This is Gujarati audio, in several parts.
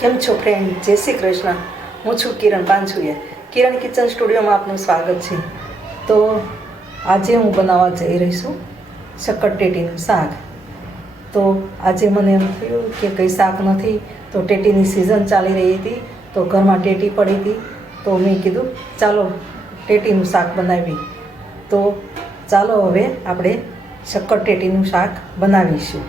કેમ છો ફ્રેન્ડ? જય શ્રી કૃષ્ણ. હું છું કિરણ પાંચુયા. કિરણ કિચન સ્ટુડિયોમાં આપનું સ્વાગત છે. તો આજે હું બનાવવા જઈ રહી છું શક્કરટેટીનું શાક. તો આજે મને એમ થયું કે કંઈ શાક નથી, તો ટેટીની સિઝન ચાલી રહી હતી, તો ઘરમાં ટેટી પડી હતી, તો મેં કીધું ચાલો ટેટીનું શાક બનાવી. તો ચાલો હવે આપણે શક્કરટેટીનું શાક બનાવીશું.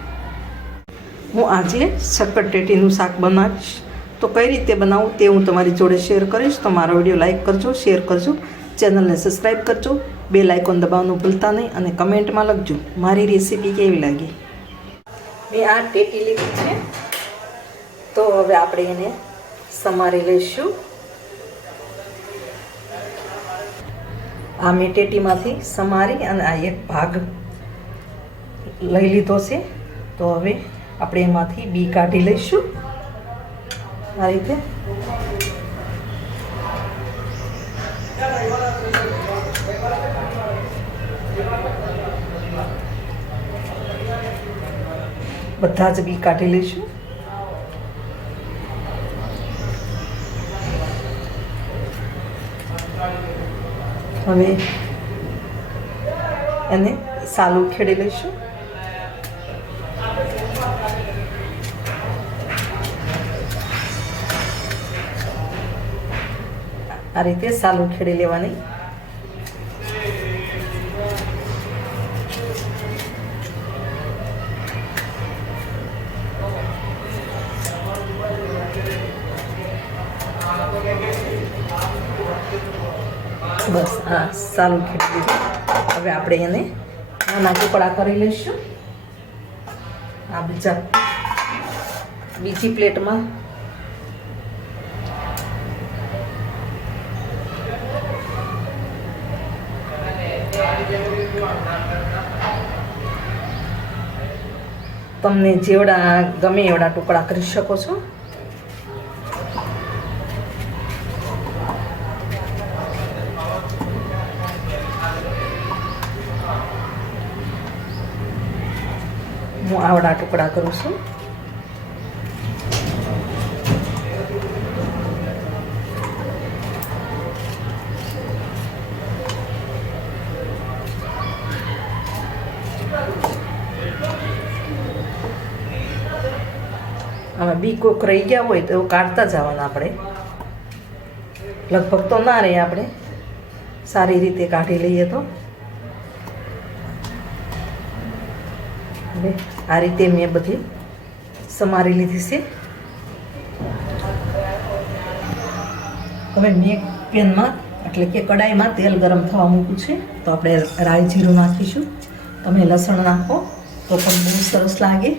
હું આજે શક્કરટેટીનું શાક બનાવીશ. તો કઈ રીતે બનાવું તે હું તમારી જોડે શેર કરીશ. તો મારો વિડીયો લાઇક કરજો, શેર કરજો, ચેનલને સબસ્ક્રાઈબ કરજો, બેલ આઇકોન દબાવવાનું ભૂલતા નહીં અને કમેન્ટમાં લખજો મારી રેસીપી કેવી લાગી. મેં આ ટેટી લીધી છે, તો હવે આપણે એને સમારી લઈશું. આ મેં ટેટીમાંથી સમારી અને આ એક ભાગ લઈ લીધો છે. તો હવે આપણે એમાંથી બી કાઢી લઈશું આ રીતે. બધા જ બી કાઢી લઈશું. હવે એને સાલું ખેડી લઈશું. આ રીતે સાલું ખેડી લેવાની. બસ હા, સાલું ખેડી લીધું. હવે આપણે એને નાના ટુકડા કરી લઈશું. આ બીજી પ્લેટમાં તમને જેવડા ગમે એવડા ટુકડા કરી શકો છો. હું આવડા ટુકડા કરું છું. આમાં બી કોક રહી ગયા હોય તો એવું કાઢતા જવાના આપણે. લગભગ તો ના રહે, આપણે સારી રીતે કાઢી લઈએ તો. હવે આ રીતે મેં બધી સમારી લીધી છે. હવે મેં પેનમાં એટલે કે કડાઈમાં તેલ ગરમ થવા મૂક્યું છે. તો આપણે રાઈ જીરું નાખીશું. તમે લસણ નાખો તો પણ બહુ સરસ લાગે.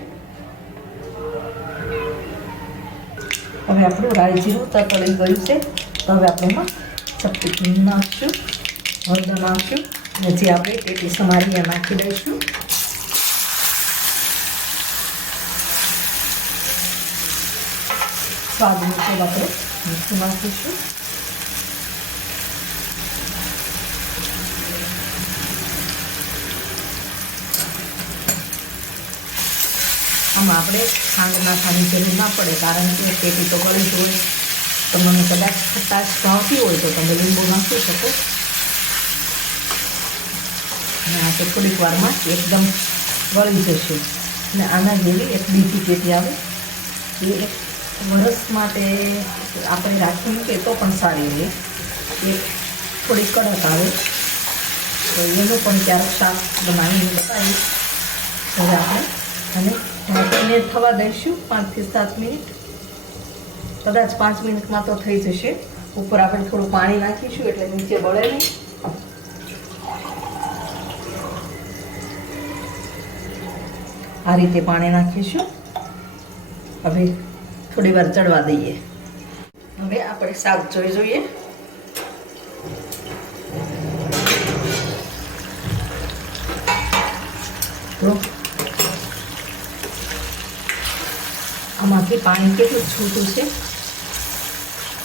હવે આપણું રાઈ જીરું તતળી ગયું છે. તો હવે આપણે એમાં ચપટી ઘી નાખીશું, હળદર નાખીશું અને જે આપણે ટેટી સમારી એ નાખી દઈશું. સ્વાદ મુજબ આપણે મીઠું નાખીશું. આમાં આપણે ખાંડ નાખવાની જરૂર ના પડે, કારણ કે ટેટી તો ગળી જ હોય. તમને કદાચ ખટાશ ભાવતી હોય તો તમે લીંબુ નાખી શકો. અને આ તો થોડીક વારમાં એકદમ ગળી જશે. અને આના જેવી એક બીજી ટેટી આવે, એ એક વરસ માટે આપણે રાખી મૂકીએ તો પણ સારી રહે. એ થોડી કડક આવે, તો એનું પણ ક્યારેક શાક બનાવીને બતાવીશ. હવે આપણે અને ઢાંકીને થવા દઈશું 5 થી 7 મિનિટ. કદાચ 5 મિનિટમાં તો થઈ જશે. ઉપર આપણે થોડું પાણી નાખીશું એટલે નીચે બળે નહીં. આ રીતે પાણી નાખીશું. હવે થોડી વાર ચડવા દઈએ. હવે આપણે શાક જોઈ જોઈએ. તો આમાંથી પાણી કેટલું છૂટું છે,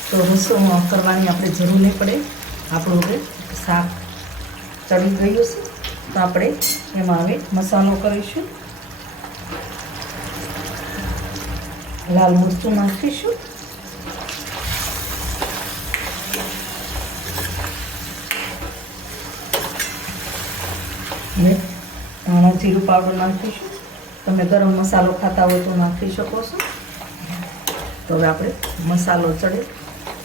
તો રસો કરવાની આપણે જરૂર નહીં પડે. આપણું હવે શાક ચડી ગયું છે. તો આપણે એમાં હવે મસાલો કરીશું. લાલ મરચું નાખીશું, જીરું પાવડર નાખીશું. તમે ગરમ મસાલો ખાતા હોય તો નાખી શકો છો. તો હવે આપણે મસાલો ચડે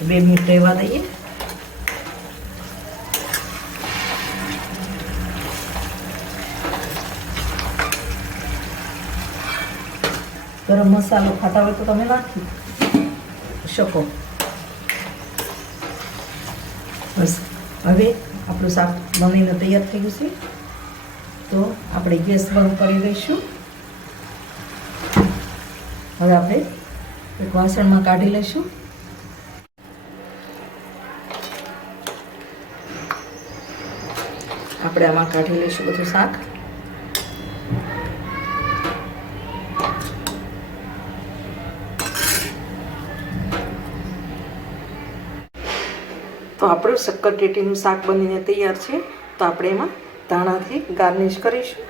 2 મિનિટ રહેવા દઈએ. ગરમ મસાલો ખાતા હોય તો તમે નાખી શકો. બસ હવે આપણું શાક બનીને તૈયાર થઈ ગયું છે. તો આપણે ગેસ બંધ કરી દઈશું. હવે આપણે એક વાસણમાં કાઢી લઈશું. આપણે આમાં કાઢી લઈશું બધું શાક. તો આપણું શક્કરટેટીનું શાક બનીને તૈયાર છે. તો આપણે એમાં ધાણાથી ગાર્નિશ કરીશું.